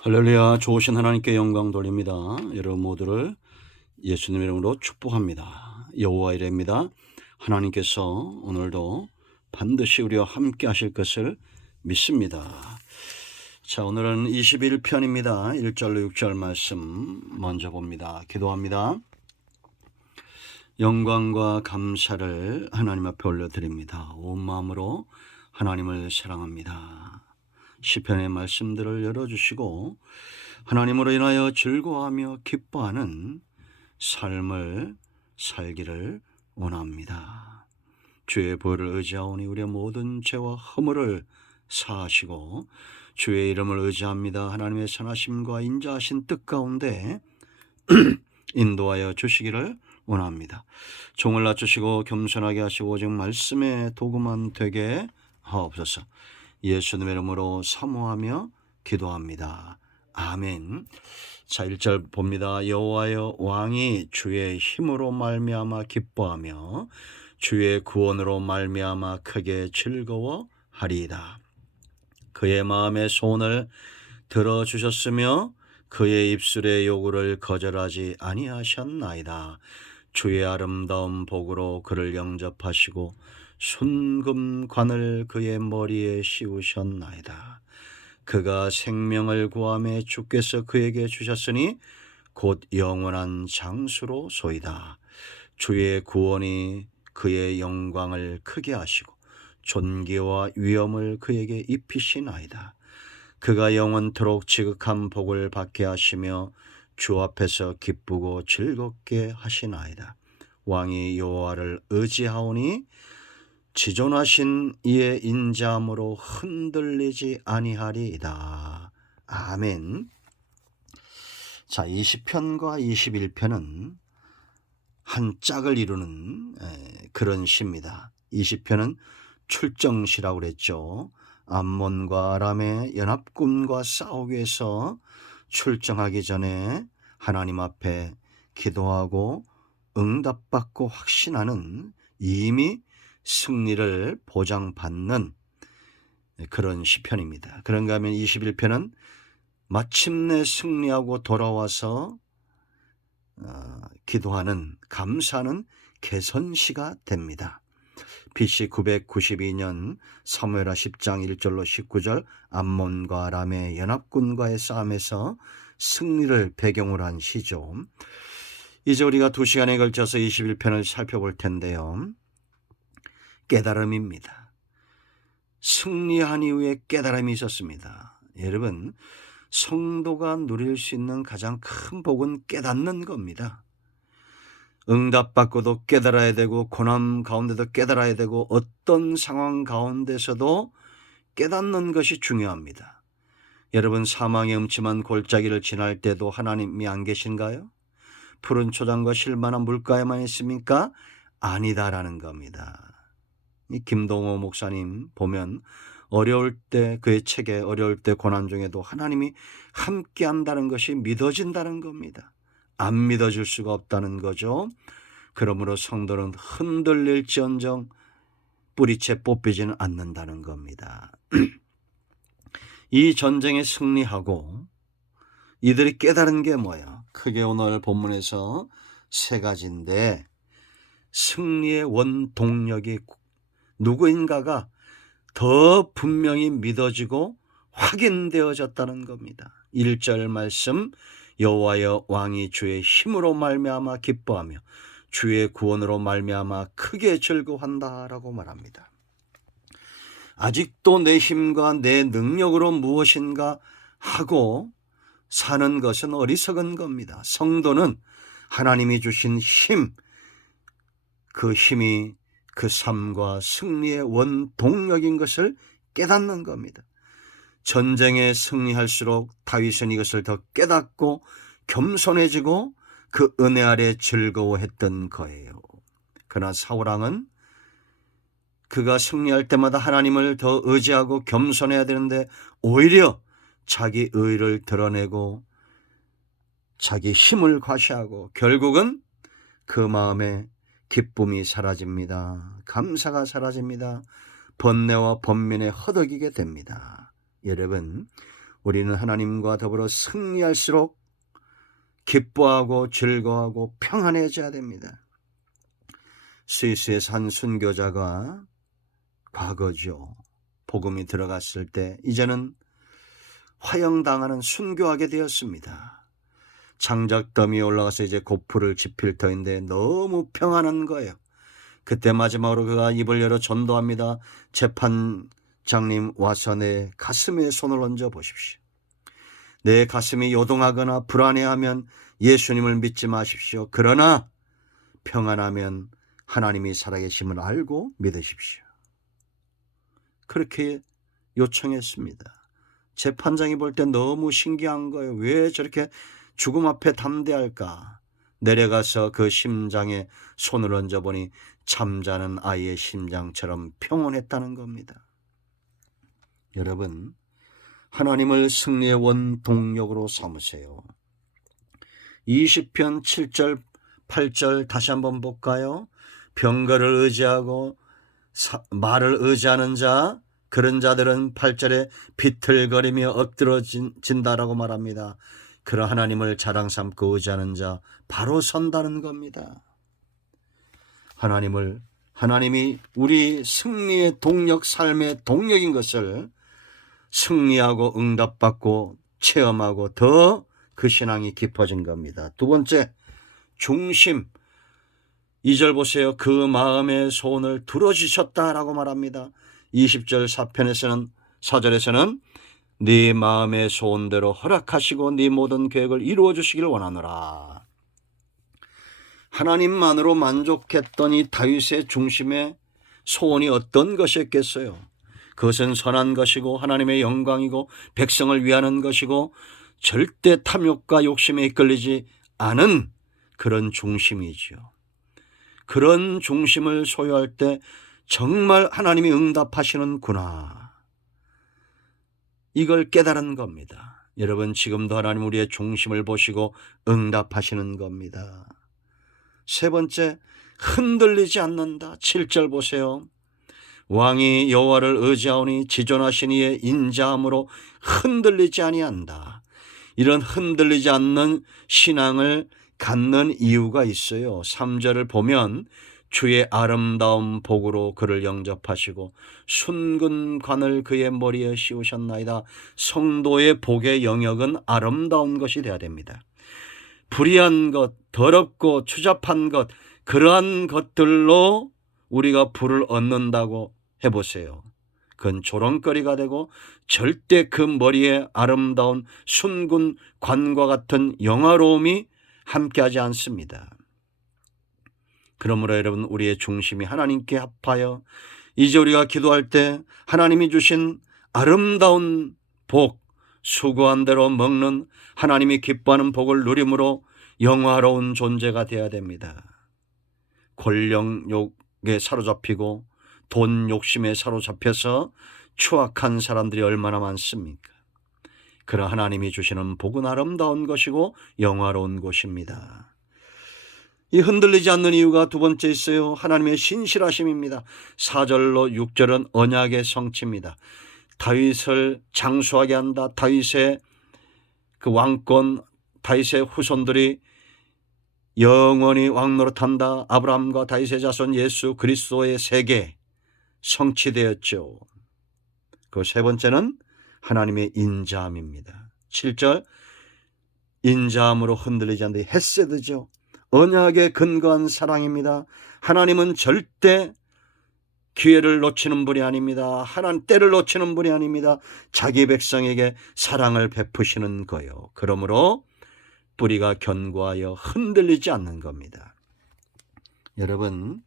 할렐루야. 좋으신 하나님께 영광 돌립니다. 여러분 모두를 예수님 이름으로 축복합니다. 여호와 이레입니다. 하나님께서 오늘도 반드시 우리와 함께 하실 것을 믿습니다. 자, 오늘은 21편입니다. 1절로 6절 말씀 먼저 봅니다. 기도합니다. 영광과 감사를 하나님 앞에 올려드립니다. 온 마음으로 하나님을 사랑합니다. 시편의 말씀들을 열어주시고 하나님으로 인하여 즐거워하며 기뻐하는 삶을 살기를 원합니다. 주의 보혈을 의지하오니 우리의 모든 죄와 허물을 사하시고 주의 이름을 의지합니다. 하나님의 선하심과 인자하신 뜻 가운데 인도하여 주시기를 원합니다. 종을 낮추시고 겸손하게 하시고 오직 말씀의 도구만 되게 하옵소서. 예수님의 이름으로 사모하며 기도합니다. 아멘. 자, 1절 봅니다. 여호와여, 왕이 주의 힘으로 말미암아 기뻐하며 주의 구원으로 말미암아 크게 즐거워하리이다. 그의 마음의 소원을 들어주셨으며 그의 입술의 요구를 거절하지 아니하셨나이다. 주의 아름다운 복으로 그를 영접하시고 순금관을 그의 머리에 씌우셨나이다. 그가 생명을 구하매 주께서 그에게 주셨으니 곧 영원한 장수로 소이다. 주의 구원이 그의 영광을 크게 하시고 존귀와 위엄을 그에게 입히시나이다. 그가 영원토록 지극한 복을 받게 하시며 주 앞에서 기쁘고 즐겁게 하시나이다. 왕이 여호와를 의지하오니 지존하신 이의 인자함으로 흔들리지 아니하리이다. 아멘. 자, 20편과 21편은 한 짝을 이루는 그런 시입니다. 20편은 출정시라고 그랬죠. 암몬과 아람의 연합군과 싸우기 위해서 출정하기 전에 하나님 앞에 기도하고 응답받고 확신하는 이미 승리를 보장받는 그런 시편입니다. 그런가 하면 21편은 마침내 승리하고 돌아와서 기도하는 감사하는 개선시가 됩니다. BC 992년 사무엘하 10장 1절로 19절 암몬과 아람의 연합군과의 싸움에서 승리를 배경으로 한 시죠. 이제 우리가 2시간에 걸쳐서 21편을 살펴볼 텐데요. 깨달음입니다. 승리한 이후에 깨달음이 있었습니다. 여러분, 성도가 누릴 수 있는 가장 큰 복은 깨닫는 겁니다. 응답받고도 깨달아야 되고 고난 가운데도 깨달아야 되고 어떤 상황 가운데서도 깨닫는 것이 중요합니다. 여러분, 사망의 음침한 골짜기를 지날 때도 하나님이 안 계신가요? 푸른 초장과 실만한 물가에만 있습니까? 아니다라는 겁니다. 이 김동호 목사님 보면 어려울 때 그의 책에 어려울 때 고난 중에도 하나님이 함께 한다는 것이 믿어진다는 겁니다. 안 믿어질 수가 없다는 거죠. 그러므로 성도는 흔들릴지언정 뿌리채 뽑히지는 않는다는 겁니다. 이 전쟁에 승리하고 이들이 깨달은 게 뭐예요? 크게 오늘 본문에서 세 가지인데 승리의 원동력이 누구인가가 더 분명히 믿어지고 확인되어졌다는 겁니다. 1절 말씀 여호와여 왕이 주의 힘으로 말미암아 기뻐하며 주의 구원으로 말미암아 크게 즐거워한다라고 말합니다. 아직도 내 힘과 내 능력으로 무엇인가 하고 사는 것은 어리석은 겁니다. 성도는 하나님이 주신 힘, 그 힘이 그 삶과 승리의 원동력인 것을 깨닫는 겁니다. 전쟁에 승리할수록 다윗은 이것을 더 깨닫고 겸손해지고 그 은혜 아래 즐거워했던 거예요. 그러나 사울왕은 그가 승리할 때마다 하나님을 더 의지하고 겸손해야 되는데 오히려 자기 의를 드러내고 자기 힘을 과시하고 결국은 그 마음에 기쁨이 사라집니다. 감사가 사라집니다. 번뇌와 번민에 허덕이게 됩니다. 여러분, 우리는 하나님과 더불어 승리할수록 기뻐하고 즐거워하고 평안해져야 됩니다. 스위스에서 한 순교자가 과거죠. 복음이 들어갔을 때 이제는 화형당하는 순교하게 되었습니다. 장작 더미에 올라가서 이제 고프를 지필 터인데 너무 평안한 거예요. 그때 마지막으로 그가 입을 열어 전도합니다. 재판장님 와서 내 가슴에 손을 얹어 보십시오. 내 가슴이 요동하거나 불안해하면 예수님을 믿지 마십시오. 그러나 평안하면 하나님이 살아계심을 알고 믿으십시오. 그렇게 요청했습니다. 재판장이 볼 때 너무 신기한 거예요. 왜 저렇게 죽음 앞에 담대할까? 내려가서 그 심장에 손을 얹어보니 잠자는 아이의 심장처럼 평온했다는 겁니다. 여러분, 하나님을 승리의 원동력으로 삼으세요. 20편 7절 8절 다시 한번 볼까요? 병거를 의지하고 말을 의지하는 자, 그런 자들은 8절에 비틀거리며 엎드러진다라고 말합니다. 그런 하나님을 자랑 삼고 의지하는 자 바로 선다는 겁니다. 하나님이 우리 승리의 동력, 삶의 동력인 것을 승리하고 응답받고 체험하고 더 그 신앙이 깊어진 겁니다. 두 번째, 중심. 2절 보세요. 그 마음의 소원을 들어주셨다라고 말합니다. 20절 4절에서는 네 마음의 소원대로 허락하시고 네 모든 계획을 이루어 주시길 원하노라. 하나님만으로 만족했더니 다윗의 중심의 소원이 어떤 것이었겠어요? 그것은 선한 것이고 하나님의 영광이고 백성을 위하는 것이고 절대 탐욕과 욕심에 이끌리지 않은 그런 중심이죠. 그런 중심을 소유할 때 정말 하나님이 응답하시는구나. 이걸 깨달은 겁니다. 여러분, 지금도 하나님 우리의 중심을 보시고 응답하시는 겁니다. 세 번째, 흔들리지 않는다. 7절 보세요. 왕이 여호와를 의지하오니 지존하신 이의 인자함으로 흔들리지 아니한다. 이런 흔들리지 않는 신앙을 갖는 이유가 있어요. 3절을 보면 주의 아름다운 복으로 그를 영접하시고 순근관을 그의 머리에 씌우셨나이다. 성도의 복의 영역은 아름다운 것이 되어야 됩니다. 불의한 것, 더럽고 추잡한 것, 그러한 것들로 우리가 부를 얻는다고 해보세요. 그건 조롱거리가 되고 절대 그 머리에 아름다운 순근관과 같은 영화로움이 함께하지 않습니다. 그러므로 여러분, 우리의 중심이 하나님께 합하여 이제 우리가 기도할 때 하나님이 주신 아름다운 복, 수고한 대로 먹는 하나님이 기뻐하는 복을 누림으로 영화로운 존재가 되어야 됩니다. 권력욕에 사로잡히고 돈 욕심에 사로잡혀서 추악한 사람들이 얼마나 많습니까? 그러나 하나님이 주시는 복은 아름다운 것이고 영화로운 것입니다. 이 흔들리지 않는 이유가 두 번째 있어요. 하나님의 신실하심입니다. 4절로 6절은 언약의 성취입니다. 다윗을 장수하게 한다. 다윗의 그 왕권, 다윗의 후손들이 영원히 왕노릇한다. 아브라함과 다윗의 자손 예수 그리스도의 세계 성취되었죠. 그 세 번째는 하나님의 인자함입니다. 7절, 인자함으로 흔들리지 않는 헤세드죠. 언약에 근거한 사랑입니다. 하나님은 절대 기회를 놓치는 분이 아닙니다. 하나님 때를 놓치는 분이 아닙니다. 자기 백성에게 사랑을 베푸시는 거요. 그러므로 뿌리가 견고하여 흔들리지 않는 겁니다. 여러분,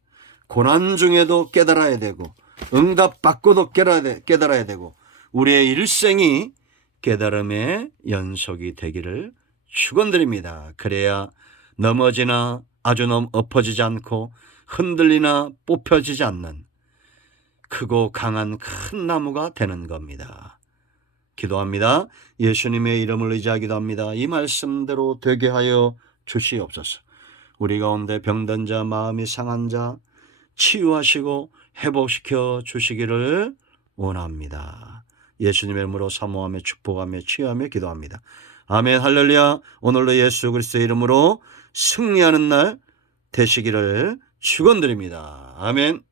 고난 중에도 깨달아야 되고 응답받고도 깨달아야 되고 우리의 일생이 깨달음의 연속이 되기를 축원드립니다. 그래야 넘어지나 아주 엎어지지 않고 흔들리나 뽑혀지지 않는 크고 강한 큰 나무가 되는 겁니다. 기도합니다. 예수님의 이름을 의지하기도 합니다. 이 말씀대로 되게 하여 주시옵소서. 우리 가운데 병든 자, 마음이 상한 자 치유하시고 회복시켜 주시기를 원합니다. 예수님의 이름으로 사모하며 축복하며 치유하며 기도합니다. 아멘. 할렐루야. 오늘도 예수 그리스도의 이름으로 승리하는 날 되시기를 축원드립니다. 아멘.